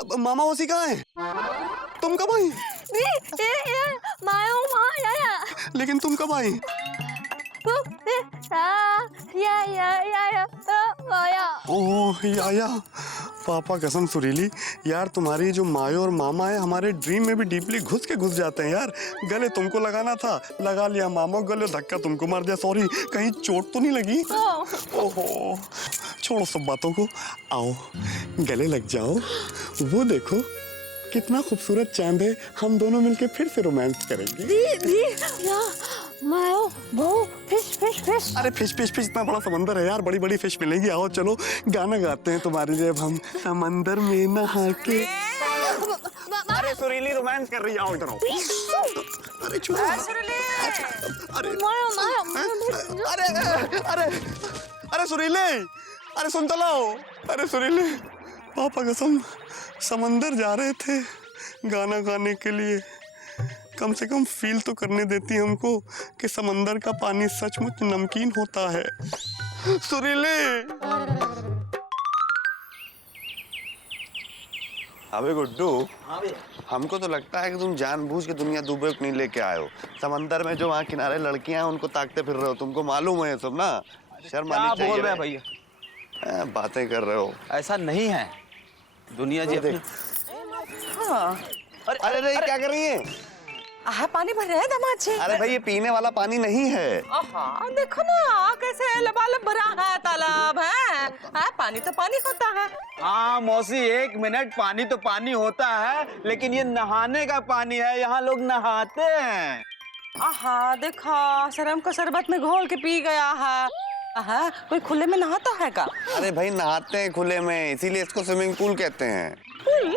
अब मामा मौसी कहाँ है? तुम कब आई? लेकिन तुम कब आई? ओह याया, पापा कसम सुरीली यार, तुम्हारी जो मायो और मामा है हमारे ड्रीम में भी डीपली घुस जाते हैं यार। गले तुमको लगाना था, लगा लिया मामा गले, धक्का तुमको मार दिया। सॉरी, कहीं चोट तो नहीं लगी? ओहो, छोड़ो सब बातों को, आओ गले लग जाओ। वो देखो कितना खूबसूरत चांद है, हम दोनों मिलके फिर से रोमांस करेंगे। मायो, फिश फिश फिश। अरे फिश फिश फिश, इतना बड़ा समंदर है यार, बड़ी बड़ी फिश मिलेंगी। आओ चलो गाना गाते हैं तुम्हारे लिए, हम समंदर में नहा के। अरे सुरीली रोमांस कर रही है, आओ इधर आओ। अरे चुप। अरे अरे अरे अरे सुरीली, अरे सुन तो लो। अरे सुरीली, पापा कसम समंदर जा रहे थे गाना गाने के लिए, कम से कम फील तो करने देती हमको कि समंदर का पानी सचमुच नमकीन होता है। सुरीली। अबे गुड्डू, हमको तो लगता है कि तुम जानबूझ के दुनिया दुबई नहीं लेके आए हो। समंदर में जो वहाँ किनारे लड़कियां हैं उनको ताकते फिर रहे हो, तुमको मालूम है सब ना। शर्म आनी चाहिए। बोल रहे हैं भैया? बातें कर रहे हो। ऐसा नहीं है दुनिया जी अपनी। हाँ। अरे क्या कर रही है? पानी भर रहे हैं दामाद जी। अरे भाई ये पीने वाला पानी नहीं है। देखो ना कैसे लबालब भरा है तालाब है। पानी तो पानी होता है। हाँ मौसी, एक मिनट, पानी तो पानी होता है, लेकिन ये नहाने का पानी है, यहाँ लोग नहाते हैं। देखो शर्म को शरबत में घोल के पी गया है। कोई खुले में नहाता है का? अरे भाई नहाते हैं खुले में, इसीलिए इसको स्विमिंग पूल कहते हैं। पुल?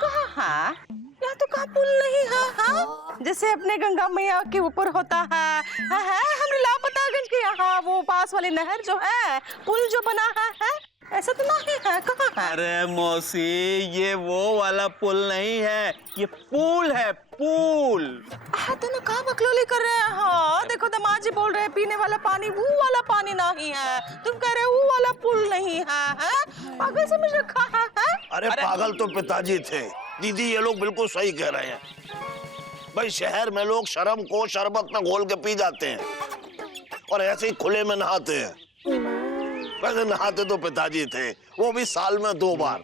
कहाँ है? यहाँ तो कहाँ पुल नहीं है। हाँ? जैसे अपने गंगा मैया के ऊपर होता है। हमने लापतागंज के यहाँ वो पास वाली नहर जो है, पुल जो बना है ऐसा तो नहीं है। कहाँ है? अरे मौसी, ये वो वाला पुल नहीं है, ये पूल है, पूल। दोनों कहाँ बकलोली कर रहे हैं? हाँ देखो दामाद जी बोल रहे हैं पीने वाला पानी वो वाला पानी नहीं है, तुम कह रहे हो वो वाला पुल नहीं है। पागल समझ रखा है? अरे पागल तो पिताजी थे दीदी, ये लोग बिल्कुल सही कह रहे हैं। भाई शहर में लोग शर्म को शरबत में घोल के पी जाते हैं और ऐसे ही खुले में नहाते हैं। वैसे नहाते तो पिताजी थे, वो भी साल में 2 बार,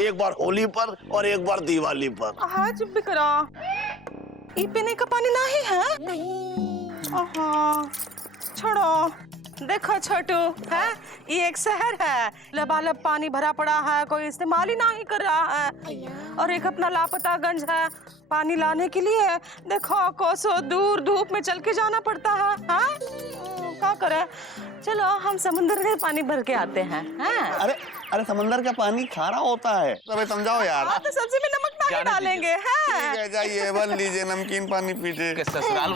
एक बार होली पर और एक बार दिवाली पर। चुप भी करो, ये पीने का पानी नहीं है। छोड़ो, देखो छोटू है, ये एक शहर है, लबालब पानी भरा पड़ा है, कोई इस्तेमाल ही नहीं कर रहा है। और एक अपना लापतागंज है, पानी लाने के लिए देखो कोसों दूर धूप में चल के जाना पड़ता है। क्या करे, चलो हम समुद्र में पानी भर के आते हैं। अरे समंदर का पानी खारा होता है, तो समझाओ यार। तो सब्जी में नमक नहीं डालेंगे। जाइए बन लीजिए, नमकीन पानी पीजिए। ससुराल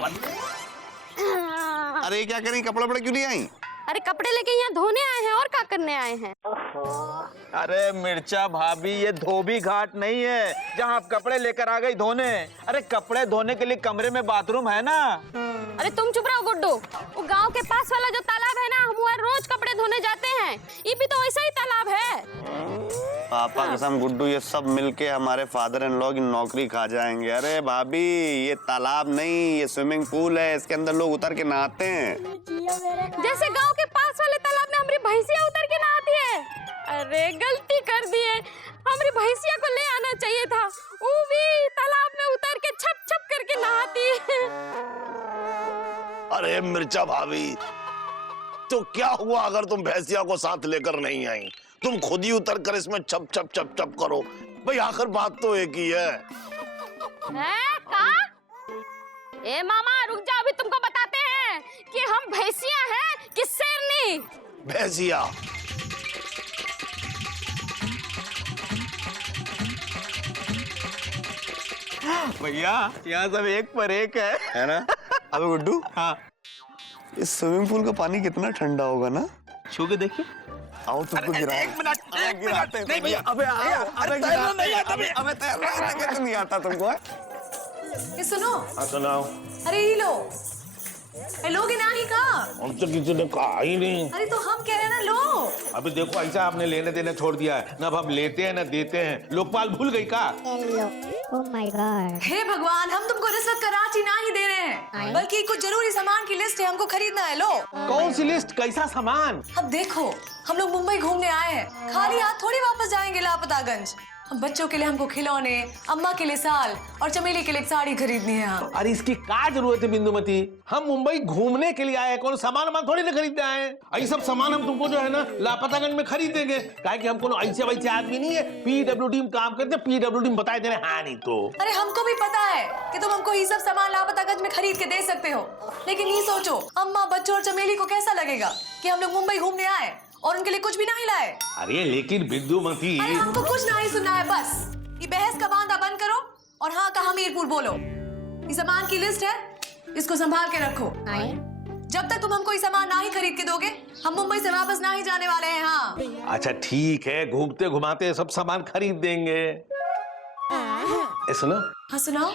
अरे क्या करें, कपड़े वपड़े क्यों नहीं आई? अरे कपड़े लेके यहाँ धोने आए हैं और क्या करने आए हैं? अरे मिर्चा भाभी, ये धोबी घाट नहीं है जहाँ आप कपड़े लेकर आ गई धोने। अरे कपड़े धोने के लिए कमरे में बाथरूम है ना। अरे तुम चुप रहो गुड्डू, वो गांव के पास वाला जो तालाब है ना, हम वहाँ रोज कपड़े धोने जाते हैं, ये भी तो वैसा ही तालाब है। पापा कसम गुड्डू, ये सब मिलके हमारे फादर इन लॉ की नौकरी खा जाएंगे। अरे भाभी ये तालाब नहीं, ये स्विमिंग पूल है, इसके अंदर लोग उतर के नहाते हैं। जैसे गांव के पास वाले तालाब में हमारी भैंसिया उतर के नहाती है। अरे गलती कर दिए, हमारी भैंसिया को ले आना चाहिए था, वो भी तालाब में उतर के छप छप करके नहाती है। अरे मिर्चा भाभी, तो क्या हुआ अगर तुम भैंसिया को साथ लेकर नहीं आई? तुम खुद ही उतर कर इसमें छप छप छप छप करो। भाई आखिर बात तो एक ही है। ए मामा रुक जाओ, अभी तुमको बताते हैं कि हम भैंसिया हैं कि शेरनी। भैंसिया? भैया यहाँ सब एक पर एक है ना? अबे गुड्डू, हाँ, इस स्विमिंग पूल का पानी कितना ठंडा होगा ना? छू के देखिए। आओ तुमको गिराए। एक मिनट नहीं भैया, अबे तैरना नहीं आता। अबे तैरना कैसे नहीं आता तुमको? ये सुनो। सुनाओ। अरे ये लो, लोगे नहीं का? हम तो किसी ने कहा ही नहीं। अरे तो हम कह रहे हैं ना, लो। अभी देखो ऐसा आपने लेने देने छोड़ दिया है, ना अब हम लेते हैं ना देते हैं। लोकपाल भूल गई का? Oh my God. हे भगवान, हम तुमको रिश्वत का राशि ना ही दे रहे हैं, बल्कि कुछ जरूरी सामान की लिस्ट है, हमको खरीदना है। लो। कौन सी लिस्ट, कैसा सामान? अब देखो, हम लोग मुंबई घूमने आए हैं, खाली हाथ थोड़ी वापस जाएंगे लापतागंज। हम बच्चों के लिए हमको खिलौने, अम्मा के लिए साल और चमेली के लिए एक साड़ी खरीदनी है। हाँ। अरे इसकी क्या जरूरत है बिंदुमती? हम मुंबई घूमने के लिए आए हैं, कौन सामान थोड़ी ना खरीदने आए हैं। ये सब सामान हम तुमको जो है ना लापतागंज में खरीदेंगे, काहे कि हम कोनो ऐसे वैसे आदमी नहीं है, पीडब्ल्यूडी में काम करते, पीडब्ल्यूडी में बताए दे रहे। हाँ नहीं तो अरे हमको भी पता है कि तुम हमको ये सब सामान लापतागंज में खरीद के दे सकते हो, लेकिन ये सोचो अम्मा, बच्चों और चमेली को कैसा लगेगा कि हम लोग मुंबई घूमने आए और उनके लिए कुछ भी नहीं लाए। अरे लेकिन बिंदुमती, अरे हमको कुछ नहीं सुनना है, बस ये बहस का बांधा बंद करो और हाँ का हमीरपुर बोलो। ये सामान की लिस्ट है, इसको संभाल के रखो। जब तक तुम हमको ये सामान ना ही खरीद के दोगे, हम मुंबई से वापस ना ही जाने वाले हैं। हाँ। अच्छा ठीक है, घूमते घुमाते सब सामान खरीद देंगे। सुनो। हाँ सुनाओ।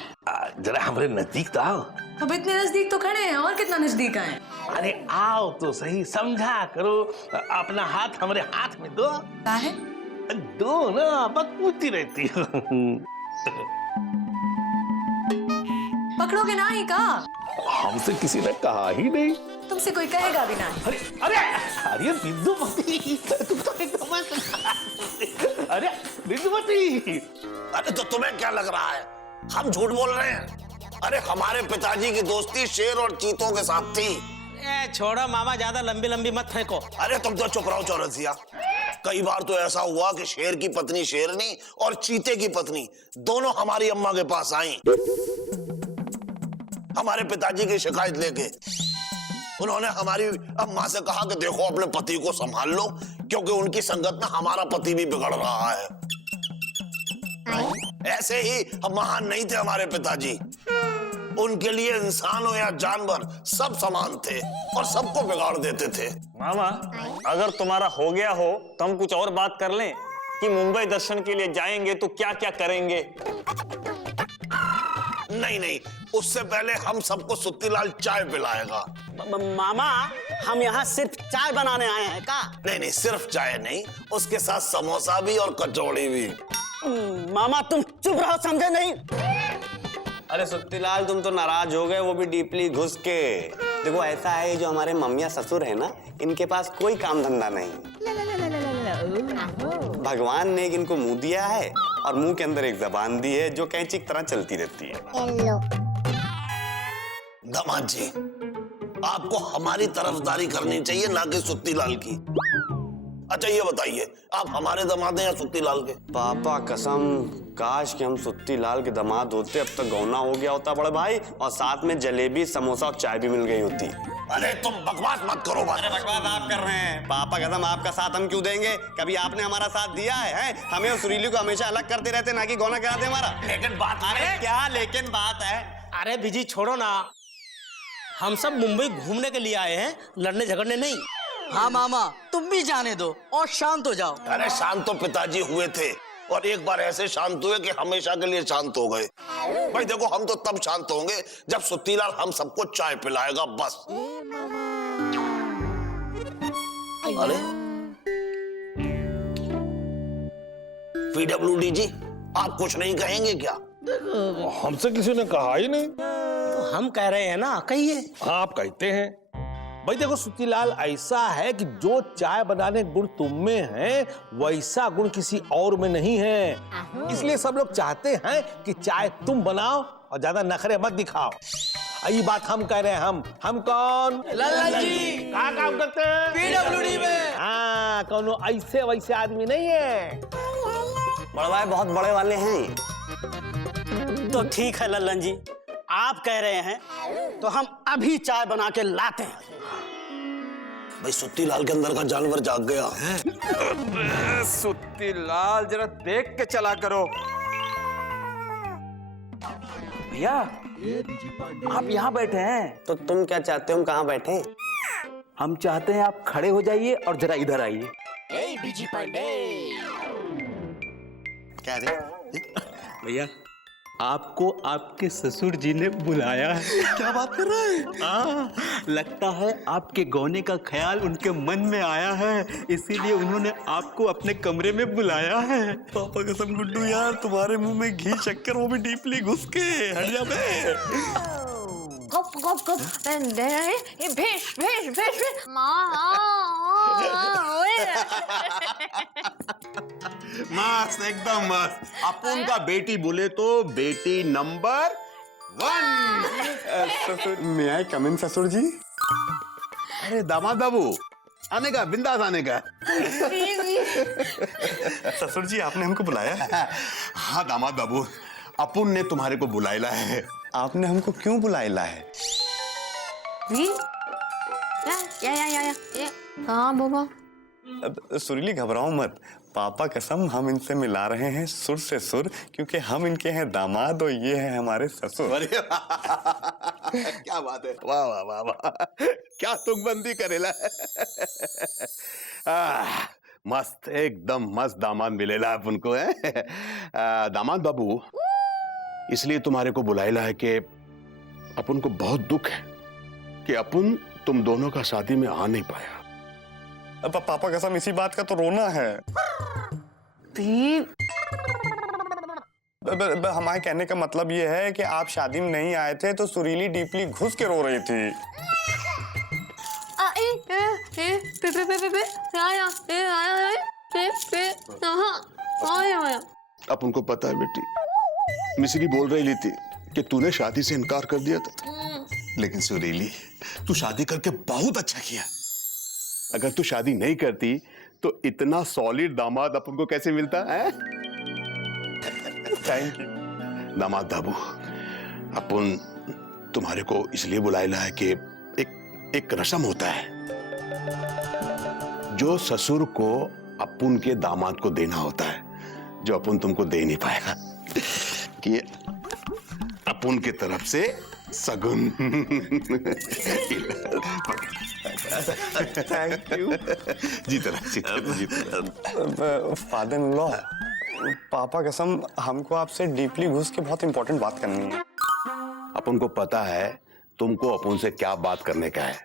जरा हमारे नजदीक तो आओ। अब इतने नजदीक तो खड़े हैं, और कितना नजदीक आए? अरे आओ तो सही, समझा करो। अपना हाथ हमारे हाथ में दो। क्या है? दो ना, बस पूछती रहती हो। पकड़ोगे ना ही का? हमसे किसी ने कहा ही नहीं। तुमसे कोई कहेगा भी नहीं। अरे अरे अरे बिंदुमती, तुम तो एकदम अरे बिंदुमती, अरे तो तुम्हें क्या लग रहा है हम झूठ बोल रहे हैं? अरे हमारे पिताजी की दोस्ती शेर और चीतों के साथ थी। छोड़ो मामा, ज्यादा लंबी लंबी मत फेंको। अरे तुम तो चुप रहो चौरसिया। कई बार तो ऐसा हुआ कि शेर की पत्नी शेरनी और चीते की पत्नी दोनों हमारी अम्मा के पास आई, हमारे पिताजी की शिकायत लेके। उन्होंने हमारी अम्मा से कहा कि देखो अपने पति को संभाल लो, क्योंकि उनकी संगत में हमारा पति भी बिगड़ रहा है। ऐसे ही हम महान नहीं थे हमारे पिताजी, उनके लिए इंसान हो या जानवर सब समान थे और सबको बिगाड़ देते थे। मामा, अगर तुम्हारा हो गया हो तो हम कुछ और बात कर लें कि मुंबई दर्शन के लिए जाएंगे तो क्या क्या करेंगे। नहीं नहीं, उससे पहले हम सबको सुत्तीलाल चाय पिलाएगा। मामा, हम यहाँ सिर्फ चाय बनाने आए हैं का? नहीं नहीं, सिर्फ चाय नहीं, उसके साथ समोसा भी और कचौड़ी भी। मामा तुम चुप रहो, समझे नहीं? अरे सुत्तीलाल, तुम तो नाराज हो गए, वो भी डीपली घुस के। देखो ऐसा है, जो हमारे मम्मिया ससुर है ना, इनके पास कोई काम धंधा नहीं। भगवान ने इनको मुंह दिया है और मुंह के अंदर एक जबान दी है जो कैंची की तरह चलती रहती है। दामाद जी, आपको हमारी तरफदारी करनी चाहिए, ना कि सुत्तीलाल की। अच्छा ये बताइए, आप हमारे दामाद हैं या सुत्तीलाल के? पापा कसम, काश कि हम सुत्तीलाल के दामाद होते, अब तक गौना हो गया होता बड़े भाई, और साथ में जलेबी, समोसा और चाय भी मिल गई होती। अरे तुम बकवास मत करो। अरे बकवास आप कर रहे हैं। पापा कसम, आपका साथ हम क्यों देंगे? कभी आपने हमारा साथ दिया है? हमें और सुरीली को हमेशा अलग करते रहते, ना कि गौना कराते हमारा। लेकिन बात अरे क्या लेकिन बात है? अरे बीजी छोड़ो ना, हम सब मुंबई घूमने के लिए आए हैं, लड़ने झगड़ने नहीं। हाँ मामा, तुम भी जाने दो और शांत हो जाओ। अरे शांत तो पिताजी हुए थे, और एक बार ऐसे शांत हुए कि हमेशा के लिए शांत हो गए। भाई देखो, हम तो तब शांत होंगे जब सुत्तीलाल हम सबको चाय पिलाएगा, बस। अरे पीडब्ल्यूडी जी, आप कुछ नहीं कहेंगे क्या? हमसे किसी ने कहा ही नहीं। तो हम कह रहे हैं ना, कहिए। आप कहते हैं। भाई देखो सुत्तीलाल, ऐसा है कि जो चाय बनाने गुण तुम में है, वैसा गुण किसी और में नहीं है। इसलिए सब लोग चाहते हैं कि चाय तुम बनाओ और ज्यादा नखरे मत दिखाओ। यही बात हम कह रहे हैं। हम कौन? लल्ला जी। कहाँ काम करते हैं? पीडब्ल्यूडी में। हाँ, कौनो ऐसे वैसे आदमी नहीं है। बड़े भाई बहुत बड़े वाले हैं। तो ठीक है लल्लन जी, आप कह रहे हैं तो हम अभी चाय बना के लाते हैं। भाई सुत्तीलाल के अंदर का जानवर जाग गया है। सुत्तीलाल, जरा देख के चला करो। भैया, आप यहाँ बैठे हैं तो तुम क्या चाहते हो हम कहाँ बैठे? हम चाहते हैं आप खड़े हो जाइए और जरा इधर आइए। क्या रे? भैया, आपको आपके ससुर जी ने बुलाया है। क्या बात कर रहा है? लगता है आपके गौने का ख्याल उनके मन में आया है, इसीलिए उन्होंने आपको अपने कमरे में बुलाया है। पापा कसम गुड्डू यार, तुम्हारे मुंह में घी शक्कर, वो भी डीपली घुस के। हट जा बे। गप गप गप ये भेष भेष भेष मस्त, एकदम मस्त। अपन का बेटी बोले तो बेटी नंबर 1। मे आई कम इन ससुर जी? अरे दामाद बाबू, आने का, बिंदास आने का। ससुर जी आपने हमको बुलाया? हाँ दामाद बाबू, अपन ने तुम्हारे को बुलाया है। आपने हमको क्यों बुलाया है? हाँ बाबा। सुरीली घबराओ मत, पापा कसम हम इनसे मिला रहे हैं सुर से सुर, क्योंकि हम इनके हैं दामाद और ये है हमारे ससुर। अरे क्या बात है, वाह वाह वाह वाह, क्या तुकबंदी करेला। मस्त, एकदम मस्त दामाद मिलेला अपन को है। दामाद बाबू, इसलिए तुम्हारे को बुलाया है कि अपन को बहुत दुख है कि अपन तुम दोनों का शादी में आ नहीं पाया। अब पापा कसम इसी बात का तो रोना है। हमारे कहने का मतलब ये है कि आप शादी में नहीं आए थे तो सुरीली डीपली घुस के रो रही थी। अपन को पता है बेटी, मिसरी बोल रही थी कि तूने शादी से इनकार कर दिया था, लेकिन सुरीली तू शादी करके बहुत अच्छा किया। अगर तू शादी नहीं करती तो इतना सॉलिड दामाद अपन को कैसे मिलता है? थैंक यू दामाद बाबू, अपन तुम्हारे को इसलिए बुलाया है कि एक रस्म होता है जो ससुर को अपन के दामाद को देना होता है, जो अपन तुमको दे नहीं पाएगा, कि अपन की तरफ से सगुन। Thank you. जीतना फादर इन लॉ, पापा कसम हमको आपसे डीपली घुस के बहुत इंपॉर्टेंट बात करनी है। अपन को पता है तुमको अपन से क्या बात करने का है।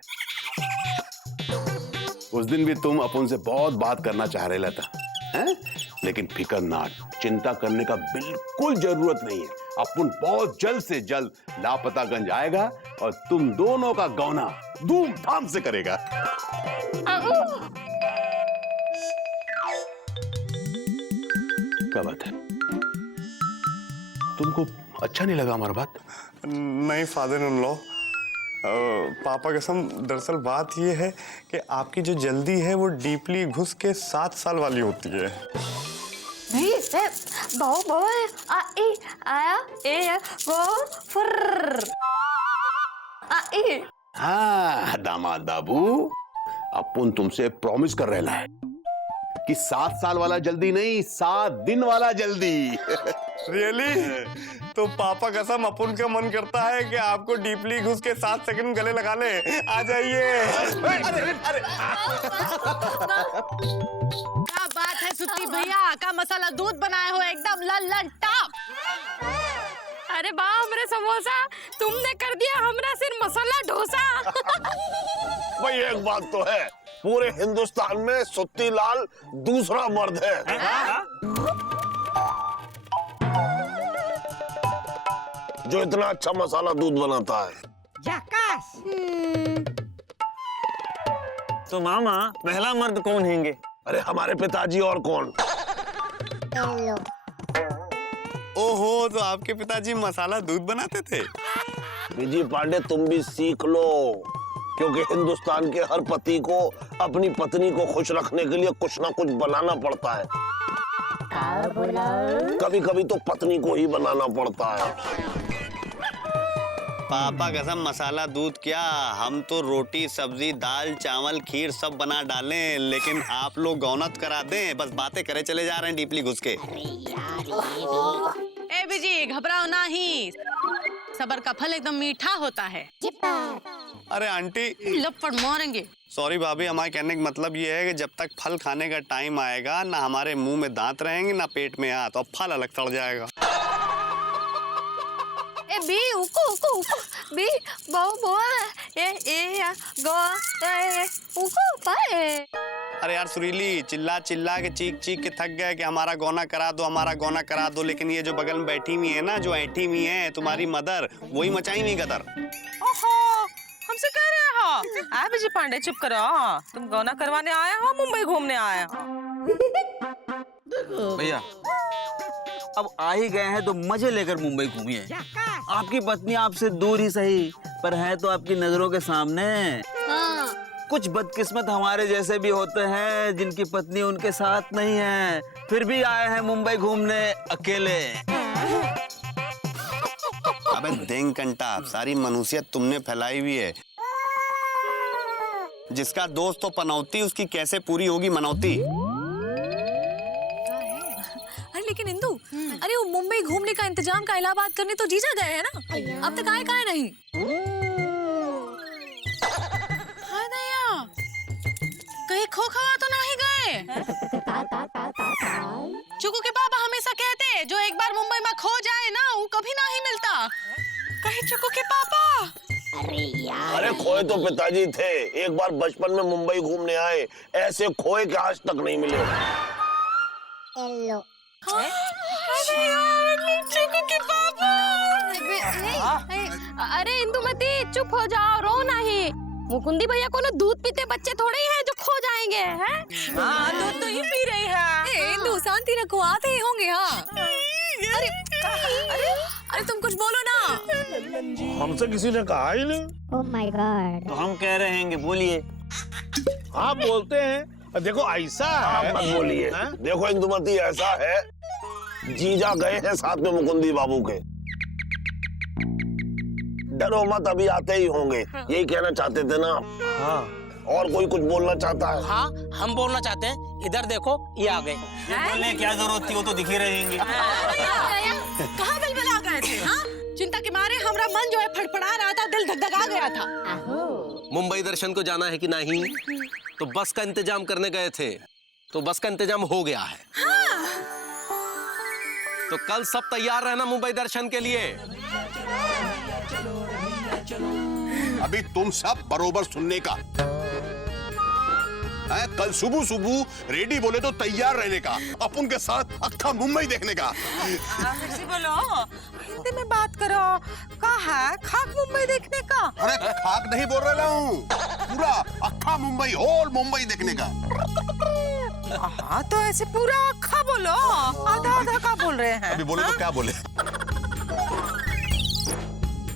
उस दिन भी तुम अपन से बहुत बात करना चाह रहे था, हैं? लेकिन फिकर ना, चिंता करने का बिल्कुल जरूरत नहीं है। अपन बहुत जल्द से जल्द लापतागंज आएगा और तुम दोनों का गौना धूमधाम से करेगा। क्या बात है, तुमको अच्छा नहीं लगा हमारा बात? नहीं फादर इन लॉ, पापा कसम दरअसल बात ये है कि आपकी जो जल्दी है वो डीपली घुस के 7 साल वाली होती है। हाँ दामाद बाबू, अपन तुमसे प्रॉमिस कर रहे है कि 7 साल वाला जल्दी नहीं, 7 दिन वाला जल्दी। रियली? तो पापा कसम अपन का मन करता है कि आपको डीपली घुस के 7 सेकंड गले लगा ले। आ जाइए। क्या बात है सुत्ती भैया, का मसाला दूध बनाए हो एकदम लल्लन टॉप। अरे बा हमरे समोसा, तुमने कर दिया हमरा सिर मसाला डोसा। भाई एक बात तो है, पूरे हिंदुस्तान में सुत्ती लाल दूसरा मर्द है। जो इतना अच्छा मसाला दूध बनाता है। तो मामा पहला मर्द कौन हैंगे? अरे हमारे पिताजी और कौन। ओहो, तो आपके पिताजी मसाला दूध बनाते थे? विजय पांडे तुम भी सीख लो, क्योंकि हिंदुस्तान के हर पति को अपनी पत्नी को खुश रखने के लिए कुछ ना कुछ बनाना पड़ता है। कभी कभी तो पत्नी को ही बनाना पड़ता है। पापा कसम मसाला दूध क्या, हम तो रोटी सब्जी दाल चावल खीर सब बना डालें, लेकिन आप लोग गौनत करा दें, बस बातें करे चले जा रहे हैं डीपली घुस के। ए बिजी घबराओ नहीं, सबर का फल एकदम मीठा होता है। अरे आंटी, लपड़ मारेंगे। सॉरी भाभी, हमारे कहने का मतलब ये है कि जब तक फल खाने का टाइम आएगा ना हमारे मुंह में दांत रहेंगे ना पेट में हाथ, और फल अलग सड़ जाएगा। ए बी उकु उकु उकु बी बो बो ए या गो ए उकु पाए। अरे यार सुरीली, चिल्ला चिल्ला के चीख चीख के थक गए कि हमारा गौना करा दो, हमारा गौना करा दो। लेकिन ये जो बगल में बैठी हुई है ना, जो ऐठी हुई है तुम्हारी मदर, वही मचाई हुई गदर। ओहो, हमसे कह रहे हो? अभिजीत पांडे चुप करो, तुम गौना करवाने आए हो, मुंबई घूमने आए हो? भैया अब आ ही गए हैं तो मजे लेकर मुंबई घूमिए। आपकी पत्नी आपसे दूर ही सही, पर है तो आपकी नजरों के सामने। कुछ बदकिस्मत हमारे जैसे भी होते हैं जिनकी पत्नी उनके साथ नहीं है, फिर भी आए हैं मुंबई घूमने अकेले। अबे देंग कंटा, सारी मनुष्यत तुमने फैलाई हुई है। जिसका दोस्त तो पनौती, उसकी कैसे पूरी होगी मनौती। अरे लेकिन इंदु, अरे वो मुंबई घूमने का इंतजाम का इलाहाबाद करने तो जीजा गए हैं ना, अब तक आए कहाँ नहीं। हाँ दया, कहीं खो खवा तो नहीं गए? चुकू के पापा हमेशा कहते, जो एक बार मुंबई में खो जाए ना, वो कभी नहीं मिलता। कहीं चुकू के पापा? अरे खोए तो पिताजी थे, एक बार बचपन में मुंबई घूमने आए, ऐसे खोए के आज तक नहीं मिले। Hello. चुकू के पापा। अरे इंदुमती चुप हो जाओ, रो नहीं। मुकुंदी भैया को ना दूध पीते बच्चे थोड़े ही हैं जो खो जाएंगे, हैं? हाँ, दूध तो ही पी रही है। इंदु शांति रखो, आते ही होंगे। हाँ अरे अरे तुम कुछ बोलो ना। हमसे किसी ने कहा ही नहीं। Oh my God. तो हम कह रहे हैं, बोलिए। हाँ बोलते हैं। देखो ऐसा है, मत बोलिए। देखो इंदुमती, ऐसा है, जीजा गए हैं साथ में मुकुंदी बाबू के। डरो मत, अभी आते ही होंगे, यही कहना चाहते थे ना। हाँ। और कोई कुछ बोलना चाहता है? हाँ हम बोलना चाहते हैं, इधर देखो ये आ गए। बोलने क्या जरूरत थी, वो तो दिख ही रहेंगे। कहाँ बलबला गए थे? हाँ, चिंता के मारे हमारा मन जो है फड़फड़ा रहा था, दिल धक-धका गया था। मुंबई दर्शन को जाना है कि नहीं? तो बस का इंतजाम करने गए थे, तो बस का इंतजाम हो गया है। तो कल सब तैयार रहना मुंबई दर्शन के लिए। अभी तुम सब बरोबर सुनने का है, कल सुबह सुबह रेडी बोले तो तैयार रहने का, अपन के साथ अक्खा मुंबई देखने का। फिर बोलो, हिंदी में बात करो। कहा है खाक मुंबई देखने का? अरे खाक नहीं बोल रहा हूँ, पूरा अक्खा मुंबई, होल मुंबई देखने का। हाँ तो ऐसे पूरा अक्खा बोलो, आधा आधा का बोल रहे हैं? अभी बोले तो क्या बोले?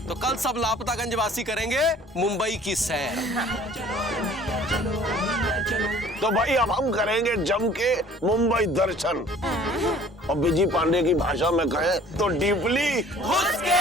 तो कल सब लापतागंज वासी करेंगे मुंबई की सैर। तो भाई अब हम करेंगे जम के मुंबई दर्शन, और विजय पांडे की भाषा में कहें तो डीपली घुस के।